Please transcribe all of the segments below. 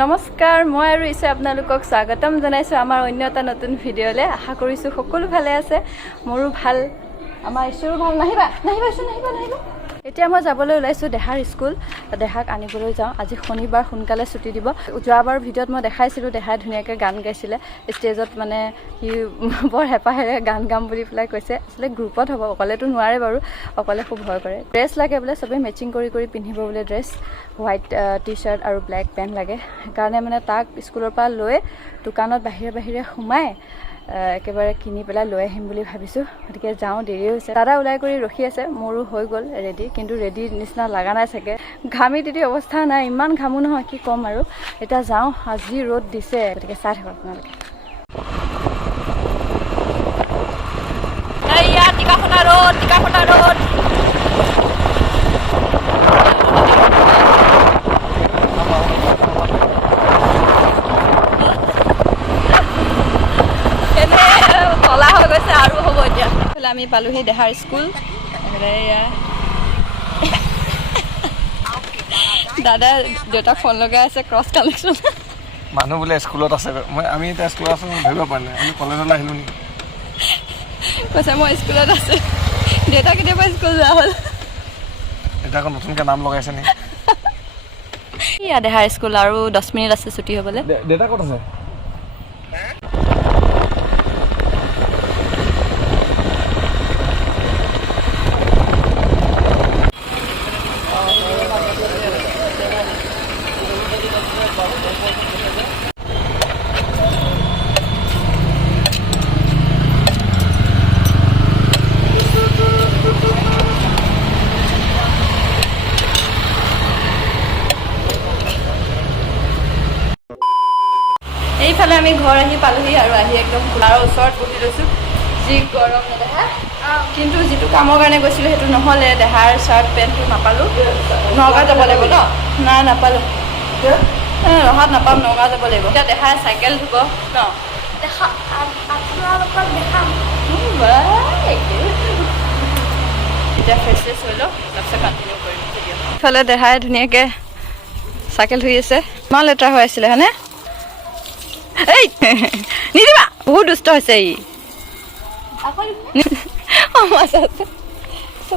নমস্কাৰ মই আৰু ইছে আপোনালোকক স্বাগতম জনাইছো আমাৰ অন্য এটা নতুন ভিডিঅ'লে আশা কৰিছো সকলো ভালে আছে মোৰো ভাল আমাৰ ইছৰো ভাল নাহিবা এতিয়া মই যাবলৈ ওলাইছো দেহাৰ স্কুল দেহাক আনিবলৈ যাওঁ আজি শনিবাৰ সোনকালে ছুটি দিব যোৱাবাৰ ভিডিঅ'ত মই দেখাইছিলো দেহাই ধুনীয়াকৈ গান গাইছিলে ষ্টেজত মানে হি বৰ হেঁপাহেৰে গান গাম বুলি পেলাই কৈছে আসলে গ্ৰুপত হ'ব অকলেতো নোৱাৰে বাৰু অকলে খুব ভয় কৰে ড্ৰেছ লাগে বোলে সবে মেচিং কৰি পিন্ধিব বোলে ড্ৰেছ হোৱাইট টি-শাৰ্ট আৰু ব্লেক পেণ্ট লাগে সেইকাৰণে মানে তাক স্কুলৰ পৰা লৈ দোকানত বাহিৰে সোমাই একেবাৰে কিনি পেলাই লৈ আহিম বুলি ভাবিছোঁ গতিকে যাওঁ দেৰি হৈছে দাদা ওলাই কৰি ৰখি আছে মোৰো হৈ গ'ল ৰেডি কিন্তু ৰেডি নিচিনা লগা নাই চাগে ঘামি তিতি অৱস্থা নাই ইমান ঘামো নহয় কি ক'ম আৰু এতিয়া যাওঁ আজি ৰ'দ দিছে গতিকে চাই থাকক আপোনালোকে টিকাফটা ৰ'দ আমি পালোহি দেহাৰ স্কুল দাদা দেউতাক ফোন লগাই আছে ক্ৰছ কালেকশ্যন মানুহ বোলে স্কুলত আছে আমি এতিয়া স্কুলত আছো ধৰিব পৰা নাই আমি কলেজলৈ আহিলো নি কৈছে মই স্কুলত আছো দেউতা কেতিয়াবা স্কুল যোৱা হ'ল এতিয়া আকৌ নতুনকৈ নাম লগাইছে নি ইয়া দেহাৰ স্কুল আৰু 10 মিনিট আছে ছুটি হ'বলৈ দেউতা ক'ত আছে এইফালে আমি ঘৰ আহি পালোহি আৰু আহি একদম কুলাৰৰ ওচৰত বহি লৈছোঁ যি গৰম নেদেহা কিন্তু যিটো কামৰ কাৰণে গৈছিলোঁ সেইটো নহ'লে দেহাৰ চাৰ্ট পেণ্টটো নাপালোঁ নগাঁও যাব লাগিব ন নাপালোঁ ৰহাত নাপাম নগাঁও যাব লাগিব এতিয়া দেহাৰ চাইকেল ধুব ন এতিয়া ফ্ৰেছ হৈ লওঁ তাৰপিছত কণ্টিনিউ কৰিম ইফালে দেহাই ধুনীয়াকৈ চাইকেল ধুই আছে ইমান লেতেৰা হৈ আছিলে হয়নে এই নিদিবা বহুত দুষ্ট হৈছে ই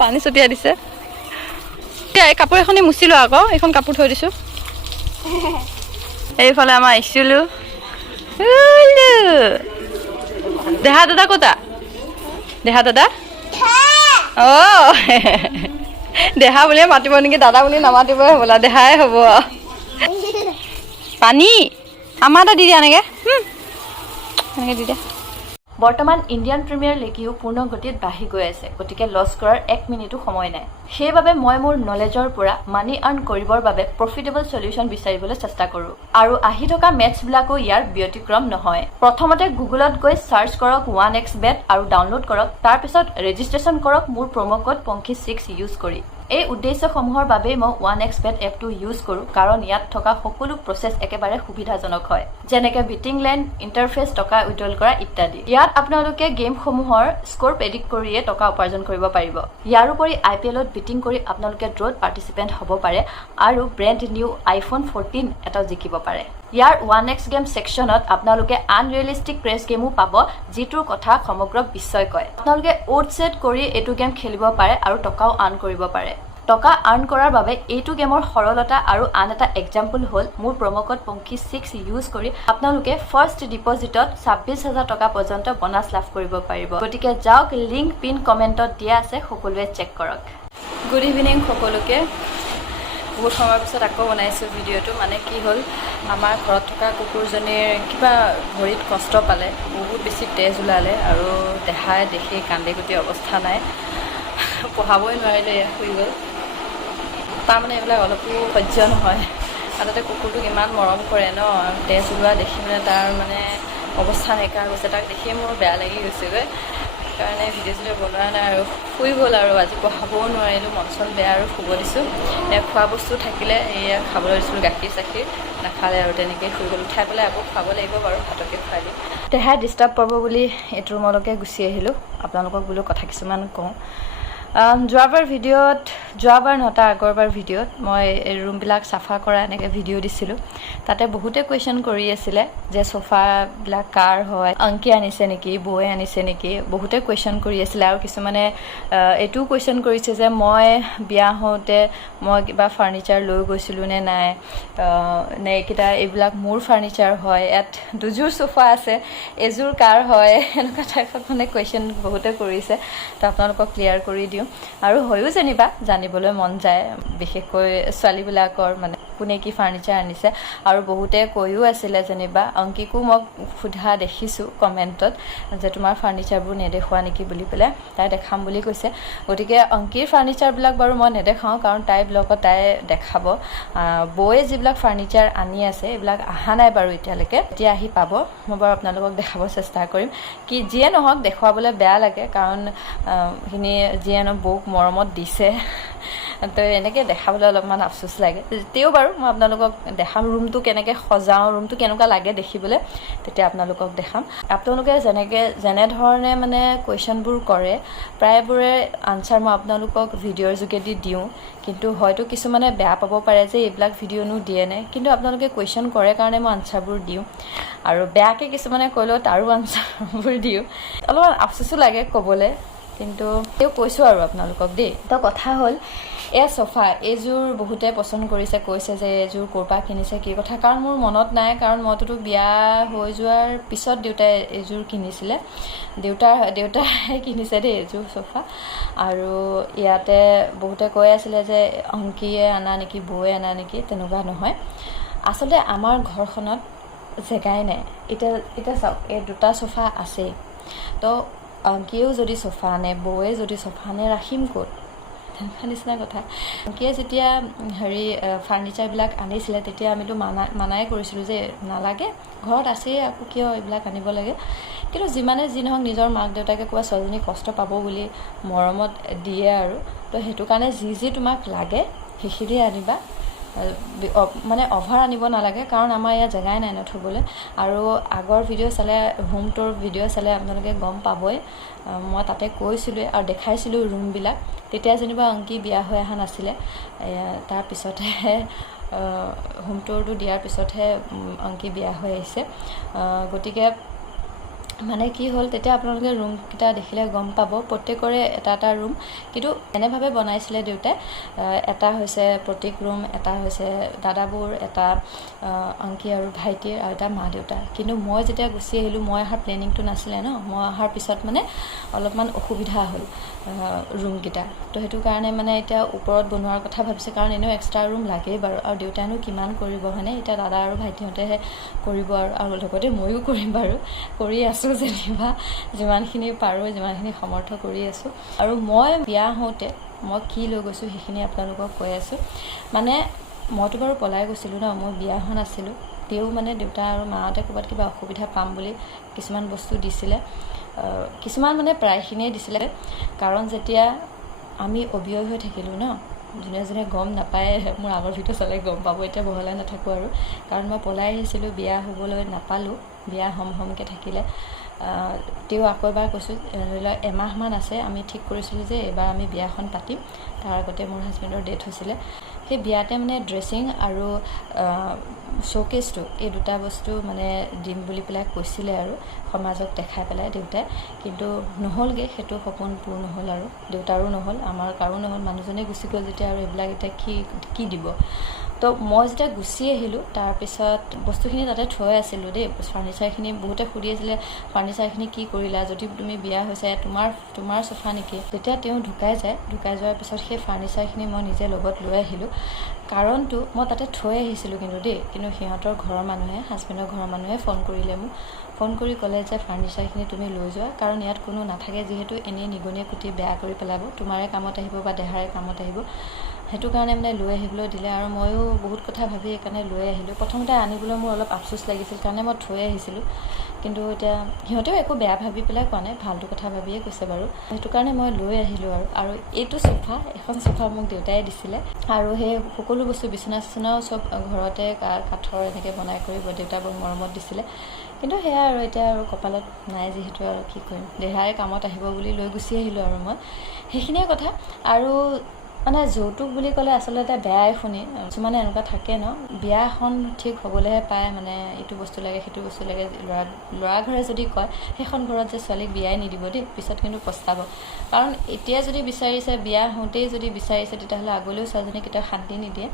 পানী ছটিয়াই দিছে এতিয়া এই কাপোৰ এখনি মুচিলোঁ আকৌ এইখন কাপোৰ থৈ দিছোঁ এইফালে আমাৰ ইছুলো দেহা দাদা ক'তা দেহা দাদা অঁ দেহা বুলিয়ে মাতিব নেকি দাদা বুলি নামাতিবই হ'বলা দেহাই হ'ব পানী আমাৰ এটা দি দিয়া এনেকৈ দি দিয়া বৰ্তমান ইণ্ডিয়ান প্ৰিমিয়াৰ লীগেও পূৰ্ণ গতিত বাঢ়ি গৈ আছে গতিকে লছ কৰাৰ 1 মিনিটো সময় নাই সেইবাবে মই মোৰ নলেজৰ পৰা মানি আৰ্ণ কৰিবৰ বাবে প্ৰফিটেবল সলিউশ্যন বিচাৰিবলৈ চেষ্টা কৰোঁ আৰু আহি থকা মেটছবিলাকো ইয়াৰ ব্যতিক্ৰম নহয় প্ৰথমতে গুগলত গৈ চাৰ্চ কৰক 1xbet আৰু ডাউনলোড কৰক তাৰপিছত ৰেজিষ্ট্ৰেশ্যন কৰক মোৰ প্ৰম' কোড পংখী6 ইউজ কৰি এই উদ্দেশ্যসমূহৰ বাবে মই 1xbet এপটো ইউজ কৰোঁ কাৰণ ইয়াত থকা সকলো প্ৰচেছ একেবাৰে সুবিধাজনক হয় যেনেকৈ বিটিং লাইন ইণ্টাৰফেচ টকা উইথড্ৰল কৰা ইত্যাদি ইয়াত আপোনালোকে গেমসমূহৰ স্ক'ৰ প্ৰেডিক্ট কৰিয়ে টকা উপাৰ্জন কৰিব পাৰিব ইয়াৰোপৰি IPLত বিটিং কৰি আপোনালোকে ড্ৰত পাৰ্টিচিপেণ্ট হ'ব পাৰে আৰু ব্ৰেণ্ড নিউ iPhone 14 এটাও জিকিব পাৰে ইয়াৰ 1x গেম ছেকশ্যনত আপোনালোকে আনৰিয়েলিষ্টিক প্ৰেছ গেমো পাব যিটোৰ কথা সমগ্ৰ বিশ্বই কয় আপোনালোকে অ'ট ছেট কৰি এইটো গেম খেলিব পাৰে আৰু টকাও আৰ্ণ কৰিব পাৰে টকা আৰ্ণ কৰাৰ বাবে এইটো গেমৰ সৰলতা আৰু আন এটা এক্সাম্পল হ'ল মোৰ প্ৰম' কোড পংখী6 ইউজ কৰি আপোনালোকে ফাৰ্ষ্ট ডিপজিটত 26,000 টকা পৰ্যন্ত বোনাছ লাভ কৰিব পাৰিব গতিকে যাওক লিংক পিন কমেণ্টত দিয়া আছে সকলোৱে চেক কৰক গুড ইভিনিং সকলোকে বহুত সময়ৰ পিছত আকৌ বনাইছোঁ ভিডিঅ'টো মানে কি হ'ল আমাৰ ঘৰত থকা কুকুৰজনীৰ কিবা ভৰিত কষ্ট পালে বহুত বেছি তেজ ওলালে আৰু দেহাই দেখি কান্দি কুটি অৱস্থা নাই পঢ়াবই নোৱাৰিলে শুই গ'ল তাৰমানে এইবিলাক অলপো সহ্য নহয় আৰু তাতে কুকুৰটোক ইমান মৰম কৰে ন তেজ ওলোৱা দেখি মানে তাৰ মানে অৱস্থা নাইকিয়া হৈছে তাক দেখিয়ে মোৰ বেয়া লাগি গৈছেগৈ সেইকাৰণে ভিডিঅ' চিডিঅ' বনোৱা নাই আৰু শুই গ'ল আৰু আজি পঢ়াবও নোৱাৰিলোঁ মন চন বেয়া আৰু শুব দিছোঁ খোৱা বস্তু থাকিলে এয়া খাবলৈ দিছিলোঁ গাখীৰ চাখীৰ নাখালে আৰু তেনেকৈ শুই গ'ল উঠাই পেলাই আকৌ খুৱাব লাগিব বাৰু ভাতকে খুৱাই দিম দেহাই ডিষ্টাৰ্ব পাব বুলি এইটো ৰুমলৈকে গুচি আহিলোঁ আপোনালোকক বোলো কথা কিছুমান কওঁ যোৱাবাৰ ভিডিঅ'ত যোৱাবাৰ নটা আগৰবাৰ ভিডিঅ'ত মই ৰুমবিলাক চাফা কৰা এনেকৈ ভিডিঅ' দিছিলোঁ তাতে বহুতে কুৱেশ্যন কৰি আছিলে যে চোফাবিলাক কাৰ হয় অংকি আনিছে নেকি বৌয়ে আনিছে নেকি বহুতে কুৱেশ্যন কৰি আছিলে আৰু কিছুমানে এইটোও কুৱেশ্যন কৰিছে যে মই বিয়া হওঁতে মই কিবা ফাৰ্ণিচাৰ লৈ গৈছিলোঁ নে নাই নে এইবিলাক মোৰ ফাৰ্ণিচাৰ হয় ইয়াত দুযোৰ চোফা আছে এযোৰ কাৰ হয় এনেকুৱা টাইপত মানে কুৱেশ্যন বহুতে কৰিছে তো আপোনালোকক ক্লিয়াৰ কৰি দিওঁ আৰু হয়ো যেনিবা জানিবলৈ মন যায় বিশেষকৈ ছোৱালীবিলাকৰ মানে কোনে কি ফাৰ্ণিচাৰ আনিছে আৰু বহুতে কৈও আছিলে যেনিবা অংকিকো মই সোধা দেখিছোঁ কমেণ্টত যে তোমাৰ ফাৰ্ণিচাৰবোৰ নেদেখুৱা নেকি বুলি পেলাই তাই দেখাম বুলি কৈছে গতিকে অংকিৰ ফাৰ্ণিচাৰবিলাক বাৰু মই নেদেখাওঁ কাৰণ তাইৰ ব্লগত তাই দেখাব বৌয়ে যিবিলাক ফাৰ্ণিচাৰ আনি আছে এইবিলাক অহা নাই বাৰু এতিয়ালৈকে এতিয়া আহি পাব মই বাৰু আপোনালোকক দেখাব চেষ্টা কৰিম কি যিয়ে নহওক দেখুৱাবলৈ বেয়া লাগে কাৰণ সেইখিনি যিয়ে নহওক বৌক মৰমত দিছে তো এনেকৈ দেখাবলৈ অলপমান আফচোচ লাগে তেতিয়াও বাৰু মই আপোনালোকক দেখাম ৰুমটো কেনেকৈ সজাওঁ ৰুমটো কেনেকুৱা লাগে দেখিবলৈ তেতিয়া আপোনালোকক দেখাম আপোনালোকে যেনেধৰণে মানে কুৱেশ্যনবোৰ কৰে প্ৰায়বোৰে আনচাৰ মই আপোনালোকক ভিডিঅ'ৰ যোগেদি দিওঁ কিন্তু হয়তো কিছুমানে বেয়া পাব পাৰে যে এইবিলাক ভিডিঅ'নো দিয়ে নে কিন্তু আপোনালোকে কুৱেশ্যন কৰে কাৰণে মই আনচাৰবোৰ দিওঁ আৰু বেয়াকৈ কিছুমানে ক'লেও তাৰো আনচাৰবোৰ দিওঁ অলপমান আফচোচো লাগে ক'বলৈ কিন্তু তেওঁ কৈছোঁ আৰু আপোনালোকক দেই তো কথা হ'ল এয়া চোফা এইযোৰ বহুতে পচন্দ কৰিছে কৈছে যে এইযোৰ ক'ৰ পৰা কিনিছে কি কথা কাৰণ মোৰ মনত নাই কাৰণ মইতো বিয়া হৈ যোৱাৰ পিছত দেউতাই এইযোৰ কিনিছিলে দেউতাই কিনিছে দেই এইযোৰ চোফা আৰু ইয়াতে বহুতে কৈ আছিলে যে অংকিয়ে আনা নেকি বৌয়ে আনা নেকি তেনেকুৱা নহয় আচলতে আমাৰ ঘৰখনত জেগাই নাই এতিয়া চাওক এই দুটা চোফা আছেই তো অংকিয়েও যদি চোফা আনে বৌয়ে যদি চোফা আনে ৰাখিম ক'ত তেনেকুৱা নিচিনা কথা অংকিয়ে যেতিয়া ফাৰ্ণিচাৰবিলাক আনিছিলে তেতিয়া আমিতো মানাই কৰিছিলোঁ যে নালাগে ঘৰত আছেই আকৌ কিয় এইবিলাক আনিব লাগে কিন্তু যিমানে যি নহওক নিজৰ মাক দেউতাকে কোৱা ছোৱালীজনী কষ্ট পাব বুলি মৰমত দিয়ে আৰু তো সেইটো কাৰণে যি তোমাক লাগে সেইখিনি আনিবা মানে অভাৰ আনিব নালাগে কাৰণ আমাৰ ইয়াত জেগাই নাই ন থ'বলৈ আৰু আগৰ ভিডিঅ' চালে হোম টুৰ ভিডিঅ' চালে আপোনালোকে গম পাবই মই তাতে কৈছিলোঁ আৰু দেখাইছিলোঁ ৰুমবিলাক তেতিয়া যেনিবা অংকি বিয়া হৈ অহা নাছিলে তাৰপিছতহে হোম টুৰটো দিয়াৰ পিছতহে অংকি বিয়া হৈ আহিছে গতিকে মানে কি হ'ল তেতিয়া আপোনালোকে ৰুমকেইটা দেখিলে গম পাব প্ৰত্যেকৰে এটা ৰুম কিন্তু এনেভাৱে বনাইছিলে দেউতাই এটা হৈছে প্ৰতীক ৰুম এটা হৈছে দাদাবোৰ এটা অংকি আৰু ভাইটিৰ আৰু এটা মা দেউতা কিন্তু মই যেতিয়া গুচি আহিলোঁ মই অহাৰ প্লেনিংটো নাছিলে ন মই অহাৰ পিছত মানে অলপমান অসুবিধা হ'ল ৰুমকেইটা তো সেইটো কাৰণে মানে এতিয়া ওপৰত বনোৱাৰ কথা ভাবিছে কাৰণ এনেও এক্সট্ৰা ৰুম লাগেই বাৰু আৰু দেউতাইনো কিমান কৰিব হয়নে এতিয়া দাদা আৰু ভাইটিহঁতেহে কৰিব আৰু লগতে ময়ো কৰিম বাৰু কৰি আছোঁ যেনিবা যিমানখিনি পাৰোঁ যিমানখিনি সমৰ্থ কৰি আছোঁ আৰু মই বিয়া হওঁতে মই কি লৈ গৈছোঁ সেইখিনি আপোনালোকক কৈ আছোঁ মানে মইতো বাৰু পলাই গৈছিলোঁ ন মই বিয়া হোৱা নাছিলোঁ তেওঁ মানে দেউতা আৰু মাহঁতে ক'ৰবাত কিবা অসুবিধা পাম বুলি কিছুমান বস্তু দিছিলে কিছুমান মানে প্ৰায়খিনিয়ে দিছিলে কাৰণ যেতিয়া আমি অবিয়য় হৈ থাকিলোঁ ন যোনে গম নাপায় মোৰ আগৰ ভিডিঅ' চালে গম পাব এতিয়া বহলাই নাথাকোঁ আৰু কাৰণ মই পলাই আহিছিলোঁ বিয়া হ'বলৈ নাপালোঁ বিয়া হমকৈ থাকিলে তেওঁ আকৌ এবাৰ কৈছোঁ ধৰি লওক এমাহমান আছে আমি ঠিক কৰিছিলোঁ যে এইবাৰ আমি বিয়াখন পাতিম তাৰ আগতে মোৰ হাজবেণ্ডৰ ডেথ হৈছিলে সেই বিয়াতে মানে ড্ৰেছিং আৰু শ্ব'কেছটো এই দুটা বস্তু মানে দিম বুলি পেলাই কৈছিলে আৰু সমাজক দেখাই পেলাই দেউতাই কিন্তু নহ'লগৈ সেইটো সপোন পূৰ্ণ নহ'ল আৰু দেউতাৰো নহ'ল আমাৰ কাৰো নহ'ল মানুহজনে গুচি গ'ল যেতিয়া আৰু এইবিলাক এতিয়া কি দিব তো মই যেতিয়া গুচি আহিলোঁ তাৰপিছত বস্তুখিনি তাতে থৈ আছিলোঁ দেই ফাৰ্ণিচাৰখিনি বহুতে সুধি আছিলে ফাৰ্ণিচাৰখিনি কি কৰিলা যদি তুমি বিয়া হৈছে তোমাৰ চোফা নেকি যেতিয়া তেওঁ ঢুকাই যোৱাৰ পিছত সেই ফাৰ্ণিচাৰখিনি মই নিজে লগত লৈ আহিলোঁ কাৰণটো মই তাতে থৈ আহিছিলোঁ কিন্তু সিহঁতৰ ঘৰৰ মানুহে হাজবেণ্ডৰ ঘৰৰ মানুহে ফোন কৰিলে মোক ফোন কৰি ক'লে যে ফাৰ্ণিচাৰখিনি তুমি লৈ যোৱা কাৰণ ইয়াত কোনো নাথাকে যিহেতু এনেই নিগনিয়ে কুটি বেয়া কৰি পেলাব তোমাৰে কামত আহিব বা দেহাৰে কামত আহিব সেইটো কাৰণে মানে লৈ আহিবলৈ দিলে আৰু ময়ো বহুত কথা ভাবি সেইকাৰণে লৈ আহিলোঁ। প্ৰথমতে আনিবলৈ মোৰ অলপ আফচোচ লাগিছিল কাৰণে মই থৈ আহিছিলোঁ, কিন্তু এতিয়া সিহঁতেও একো বেয়া ভাবি পেলাই কোৱা নাই, ভালটো কথা ভাবিয়ে কৈছে বাৰু। সেইটো কাৰণে মই লৈ আহিলোঁ আৰু এইটো চোফা, এখন চোফা মোক দেউতাই দিছিলে আৰু সেই সকলো বস্তু বিচনা চিচনাও চব ঘৰতে কাঠৰ এনেকৈ বনাই কৰি দেউতা বৰ মৰমত দিছিলে। কিন্তু সেয়া আৰু এতিয়া আৰু কপালত নাই যিহেতু আৰু কি কৰিম, দেহাৰে কামত আহিব বুলি লৈ গুচি আহিলোঁ আৰু মই। সেইখিনিয়ে কথা। আৰু মানে যৌতুক বুলি ক'লে আচলতে বেয়াই শুনি, কিছুমানে এনেকুৱা থাকে ন, বিয়া এখন ঠিক হ'বলৈহে পায়, মানে এইটো বস্তু লাগে সেইটো বস্তু লাগে, ল'ৰা ঘৰে যদি কয় সেইখন ঘৰত যে ছোৱালীক বিয়াই নিদিব দেই, পিছত কিন্তু পস্তাব। কাৰণ এতিয়া যদি বিচাৰিছে, বিয়া হওঁতেই যদি বিচাৰিছে, তেতিয়াহ'লে আগলৈও ছোৱালীজনীক কেতিয়াও শান্তি নিদিয়ে।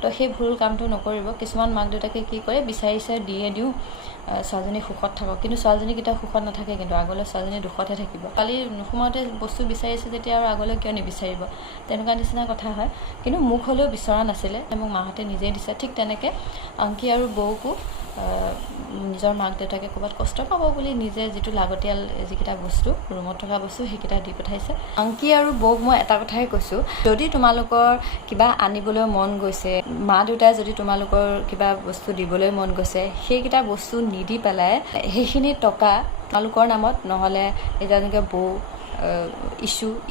তো সেই ভুল কামটো নকৰিব। কিছুমান মাক দেউতাকে কি কৰে, বিচাৰিছে দিয়ে দিওঁ, ছোৱালীজনী সুখত থাকক, কিন্তু ছোৱালীজনী কেতিয়াও সুখত নাথাকে, কিন্তু আগলৈ ছোৱালীজনী দুখতহে থাকিব। কালি নোসোমাওঁতে বস্তু বিচাৰিছে যেতিয়া আৰু আগলৈ কিয় নিবিচাৰিব, তেনেকুৱা নিচিনা কথা হয়। কিন্তু মোক হ'লেও বিচৰা নাছিলে, মোক মাহঁতে নিজেই দিছে। ঠিক তেনেকৈ অংকী আৰু বৌকো নিজৰ মাক দেউতাকে ক'ৰবাত কষ্ট পাব বুলি নিজে যিটো লাগতিয়াল যিকেইটা বস্তু, ৰুমত থকা বস্তু, সেইকেইটা দি পঠাইছে। অংকী আৰু বৌক মই এটা কথাই কৈছোঁ, যদি তোমালোকৰ কিবা আনিবলৈ মন গৈছে, মা দেউতাই যদি তোমালোকৰ কিবা বস্তু দিবলৈ মন গৈছে, সেইকেইটা বস্তু নিদি পেলাই সেইখিনি টকা তোমালোকৰ নামত, নহ'লে এতিয়া যেনেকৈ বৌ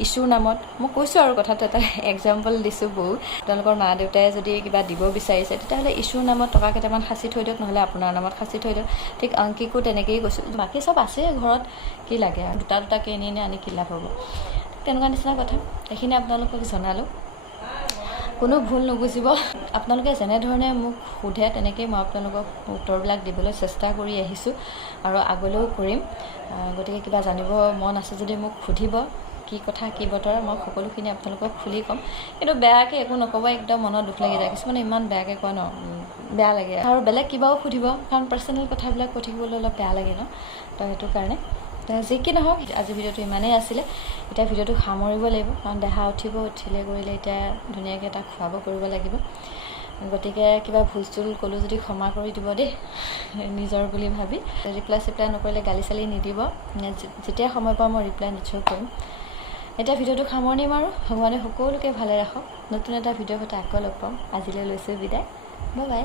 ইছ্যুৰ নামত, মই কৈছোঁ আৰু কথাটো এটা এক্সাম্পল দিছোঁ, বৌ তেওঁলোকৰ মা দেউতাই যদি কিবা দিব বিচাৰিছে, তেতিয়াহ'লে ইছ্যুৰ নামত টকা কেইটামান সাঁচি থৈ দিয়ক, নহ'লে আপোনাৰ নামত সাঁচি থৈ দিয়ক। ঠিক অংকীকো তেনেকেই কৈছোঁ, বাকী চব আছে ঘৰত, কি লাগে আৰু দুটাকৈ এনে আনি কি লাভ হ'ব, তেনেকুৱা নিচিনা কথা। এইখিনি আপোনালোকক জনালোঁ। কোনো ভুল নুবুজিব, আপোনালোকে যেনেধৰণে মোক সোধে তেনেকেই মই আপোনালোকক উত্তৰবিলাক দিবলৈ চেষ্টা কৰি আহিছোঁ আৰু আগলৈও কৰিম। গতিকে কিবা জানিব মন আছে যদি মোক সুধিব, কি কথা কি বতৰা, মই সকলোখিনি আপোনালোকক খুলি ক'ম। কিন্তু বেয়াকৈ একো নক'ব, একদম মনত দুখ লাগি যায়। কিছুমানে ইমান বেয়াকৈ কয় ন, বেয়া লাগে। আৰু বেলেগ কিবাও সুধিব, কাৰণ পাৰ্চনেল কথাবিলাক কৈ থাকিবলৈ অলপ বেয়া লাগে ন, তো সেইটো কাৰণে। যি কি নহওক, আজি ভিডিঅ'টো ইমানেই আছিলে। এতিয়া ভিডিঅ'টো সামৰিব লাগিব, কাৰণ দেহা উঠিলে কৰিলে এতিয়া ধুনীয়াকৈ তাক খোৱাব কৰিব লাগিব। গতিকে কিবা ভুল চুল ক'লোঁ যদি ক্ষমা কৰি দিব দেই, নিজৰ বুলি ভাবি। ৰিপ্লাই নকৰিলে গালি চালি নিদিব, যেতিয়া সময় পাওঁ মই ৰিপ্লাই নিশ্চয় কৰিম। এতিয়া ভিডিঅ'টো সামৰণি মাৰোঁ। ভগৱানে সকলোকে ভালে ৰাখক। নতুন এটা ভিডিঅ'ৰ সৈতে আকৌ লগ পাম। আজিলৈ লৈছোঁ বিদায়, বাই বাই।